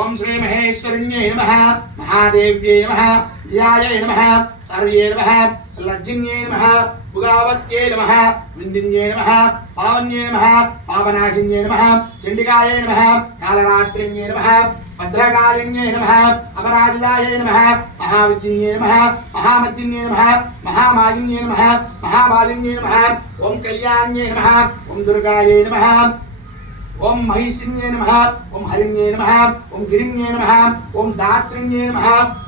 ओम श्री महेश्वरिण्यै नमः महादेव्यै नमः जयायै नमः सर्वे नमः लज्जिन्यै नमः भुगावत्यै नमः विन्दिन्यै नमः पावन्यै नमः पावनाशिन्यै नमः चण्डिकायै नमः कालरात्रिण्यै नमः भद्रकालिन्यै नमः अपराजितायै नमः महाविद्यन्यै नमः महामद्दिन्यै नमः महामालिन्यै नमः महाबालिन्यै नमः ओम कल्याण्यै नमः ओम दुर्गायै नमः ओम महिषिन्ये नमः ओम हरिण्ये नमः ओम गिरिण्ये नमः ओम दात्रिण्ये नमः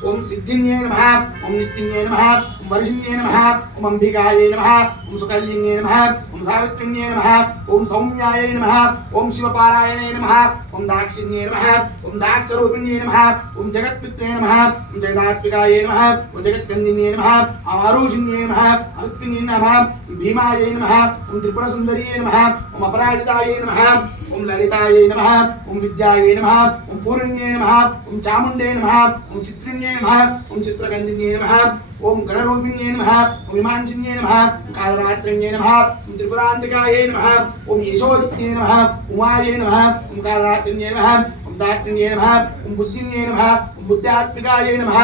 ओम सिद्धिन्ये नमः ओम नित्yiन्ये नमः ओम वर्षिण्ये नमः ओम अंबिकायै नमः ओम सुकल्यिन्ये नमः ओम सावित्रिण्ये नमः ओम सौम्यायै नमः ओम शिवपारायणे नमः ओम दाक्षिण्ये नमः ओम दाक्षरूपिण्ये नमः ओम जगत्पित्रे नमः ओम जगदात्मिकायै नमः ओम जगत्कन्दिन्ये नमः ओम आरुषिण्ये नमः अरुत्विन्ये नमः भीमायै नमः ओम त्रिपुरसुन्दर्ये नमः ओम अपराजितायै नमः ओम ललितायै नमः ओम विद्यायै नमः ओम पूर्ण्ये नमः ओम चामुण्डे नमः ओम चित्रिण्ये नमः ओम चित्रगन्धिन्ये नमः ओम गणरूपिण्ये नमः ओम विमांसिन्ये नमः ओम कालरात्रिण्ये नमः ओम त्रिपुरान्तिकायै नमः ओम यशोदिन्ये नमः उमायै नमः ओम कालरात्रिण्ये नमः ओम दात्रिण्ये नमः ओम बुद्धिन्ये नमः ओम बुद्ध्यात्मिकायै नमः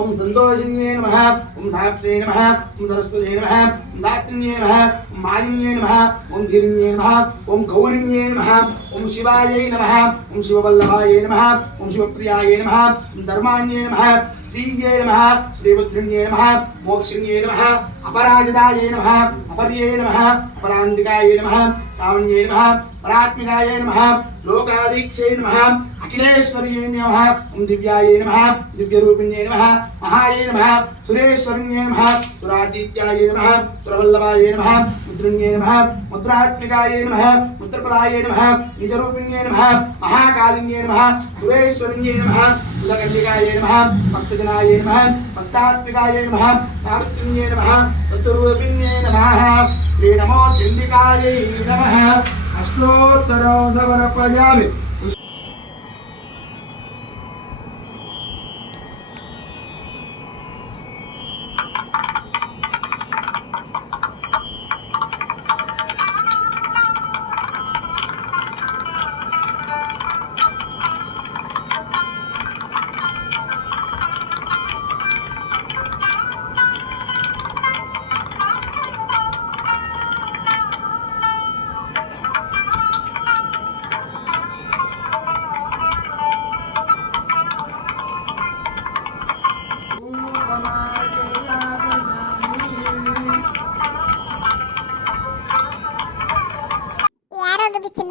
ओम संतोषिन्ये नमः ओम साक्षिणे नमः ओम सरस्वती नमः ओम दात्रिण्ये नमः ओम मालिन्ये नमः ओम धीरिण्ये नमः ओम गौरिण्ये नमः ओम शिवायै नमः ओम शिववल्लभायै नमः ओम शिवप्रियायै नमः ओम धर्माण्ये नमः श्रीये नमः श्रीभद्रण्ये नमः मोक्षिण्ये नमः अपराजितायै नमः अपर्ये नमः अपरान्तिकायै नमः श्रावण्ये नमः परात्मिकायै नमः लोकाधीक्षे नमः अखिलेश्वर्ये नमः ओम दिव्यायै नमः दिव्यरूपिण्ये नमः महायै नमः सुरेश्वर्ये नमः सुरादित्यायै नमः सुरवल्लभायै नमः मुद्रण्ये नमः मुद्रात्मिकायै नमः मुद्रप्रदायै नमः निजरूपिण्ये नमः महाकालिन्ये नमः सुरेश्वर्ये नमः सुदकल्लिकायै नमः भक्तजनायै नमः भक्तात्मिकायै नमः सावित्रिण्ये नमः सत्तरूपिण्ये नमः श्री नमो चण्डिकायै नमः अष्टोत्तरं समर्पयामि।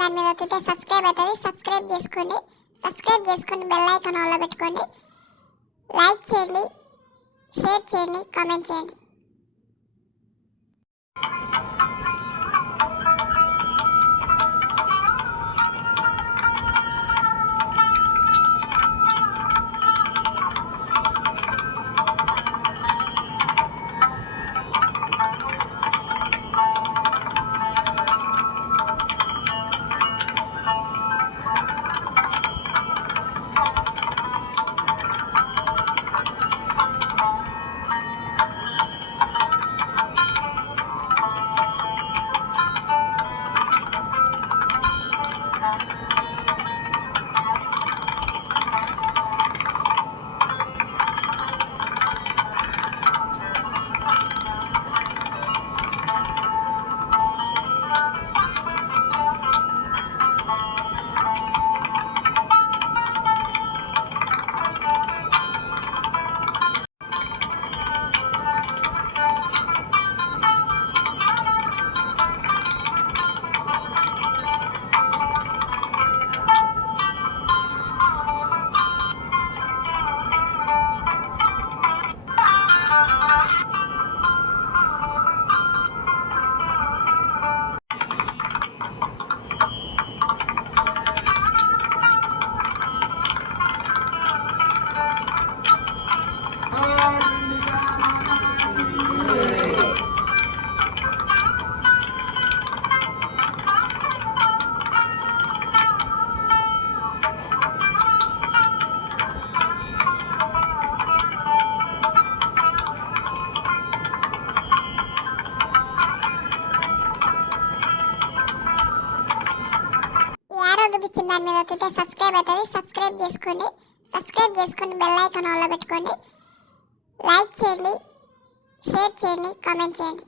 దాని మీద వస్తే సబ్స్క్రైబ్ అవుతుంది. సబ్స్క్రైబ్ చేసుకొని బెల్ ఐకాన్ ఆన్లో పెట్టుకోండి. లైక్ చేయండి, షేర్ చేయండి, కామెంట్ చేయండి. చూపించిన దాని మీద వస్తే సబ్స్క్రైబ్ సబ్స్క్రైబ్ అవుతుంది, సబ్స్క్రైబ్ చేసుకొని బెల్ ఐకాన్ ఆన్లో పెట్టుకోండి. లైక్ చేయండి, షేర్ చేయండి, కామెంట్ చేయండి.